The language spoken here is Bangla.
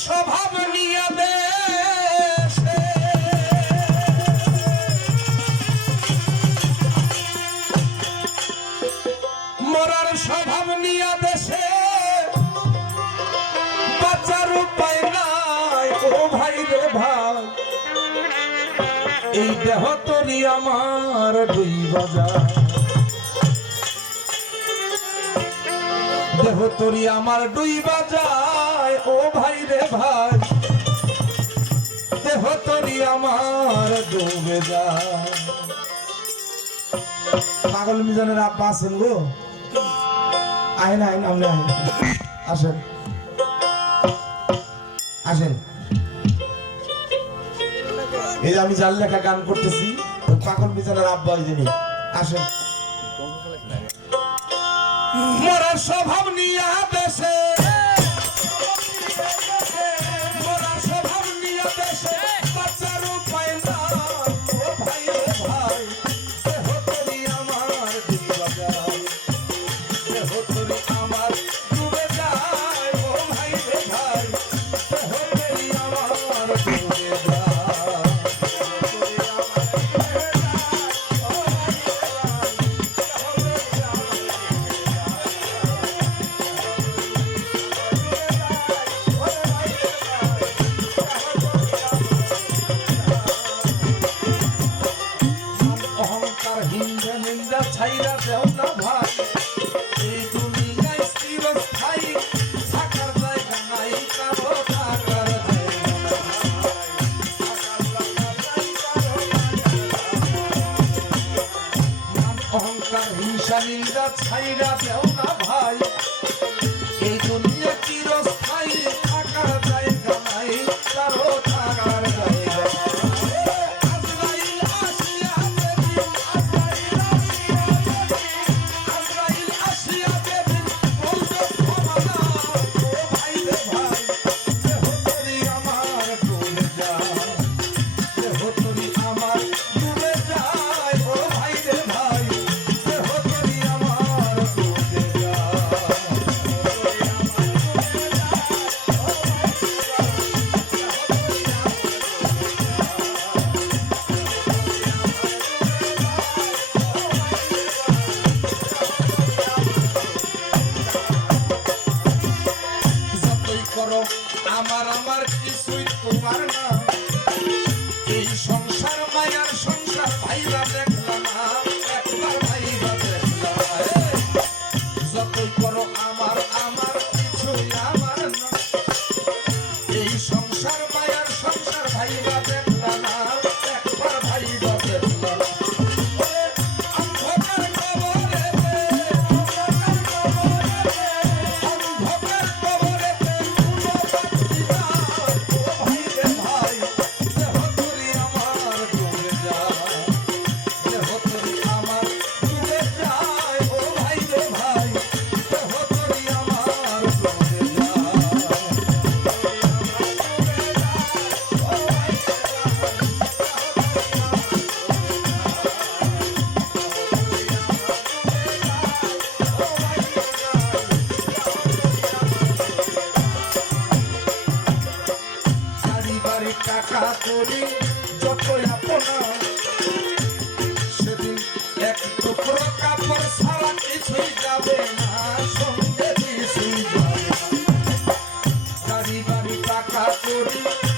স্বভাব নিয়ে দেশে মরার স্বভাব নিয়ে দেশে বাঁচার উপায় নাই ও ভাই রে ভাই এই দেহ তরি আমার দুই বাজার দেহ তরি আমার দুই বাজায় ও ভাই রে ভাই দেহ তরি আমার ডুবে যায় পাগল মিজানের আব্বা আছেন গো আইন আইন আপনি আইন আসেন আসেন এই যে আমি জাল লেখা গান করতেছি ওই পাগল মিজানের আব্বা ওই যিনি আসেন মরার স্বভাব নিয়ে দেশে মরার স্বভাব নিয়ে দেশে বাঁচার উপায় নাই ও ভাই রে ভাই দেহ তরি আমার ডুবে যায় দেহ তরি আমার ডুবে যায় ও ভাই রে ভাই দেহ তরি আমার ডুবে যায় ছাইরা দেও না ভাই এই দুনিয়ায় চিরস্থায়ী থাকার জায়গা নাই কারো থাকার অহংকার হিংসা নিন্দা ছাইরা দেও না ভাই এই দুনিয়া চিরস্থায়ী থাকার জায়গা নাই কারো থাকার জায়গা আমার আমার কিছুই তোমার না এই সংসার মায়ার সংসার ভাইরা দেখলাম না একবার ভাইরা দেখলাম যতই করো আমার আমার কিছুই আমার না এই সংসার মায়ার সংসার ভাইরা দেখলাম না একবার ভাইরা দেখলাম টাকা করি যতই আপনা সেদিন এক টুকরো কাপড় ছাড়া কিছুই যাবে না সঙ্গে কিছুই যাবে না গাড়ি বাড়ি টাকা করি